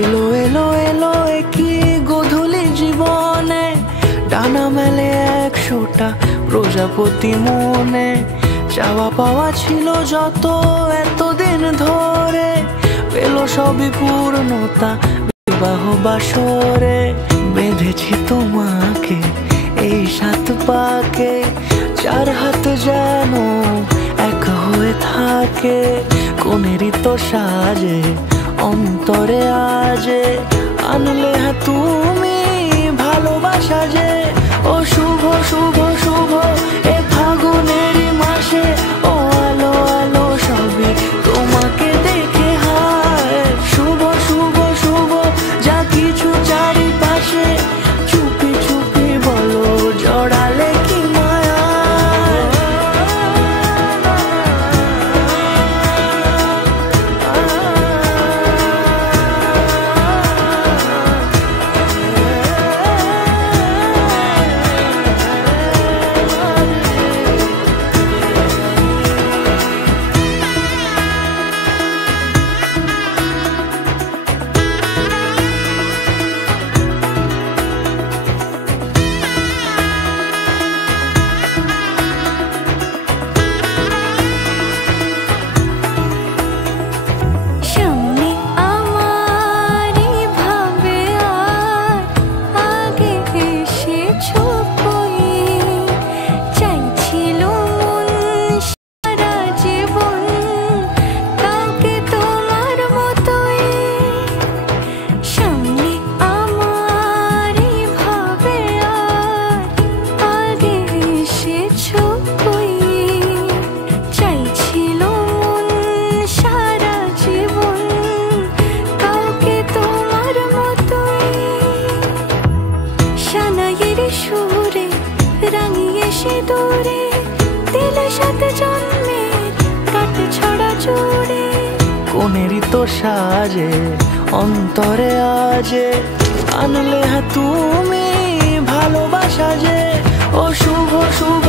এলো এলো এলো একই গধূলি জীবনে, ডানা মেলে 100টা প্রজাপতি মনে। চাওয়া পাওয়া ছিল যত এতদিন ধরে, পেল সবই পূর্ণতা বিবাহ বাসরে। বেঁধেছি তোমাকে এই 7 পাকে, 4 হাত যেন এক হয়ে থাকে। কোনেরই তো সাজে অন্তরে আজে, আনলে হ্যাঁ তুমি ভালোবাসা যে। ও শুভ শুভ শুভ এ ফাগুনেরই মাসে, ও আলো আলো সবই তোমাকে দেখে হায়। শুভ শুভ শুভ যা কিছু চারিপাশে, চুপি চুপি বলো জড়ালে কি মায়া। কোনেরই তো সাজে অন্তরে আজে, আনলে হ্যাঁ তুমি ভালোবাসা যে। ও শুভ শুভ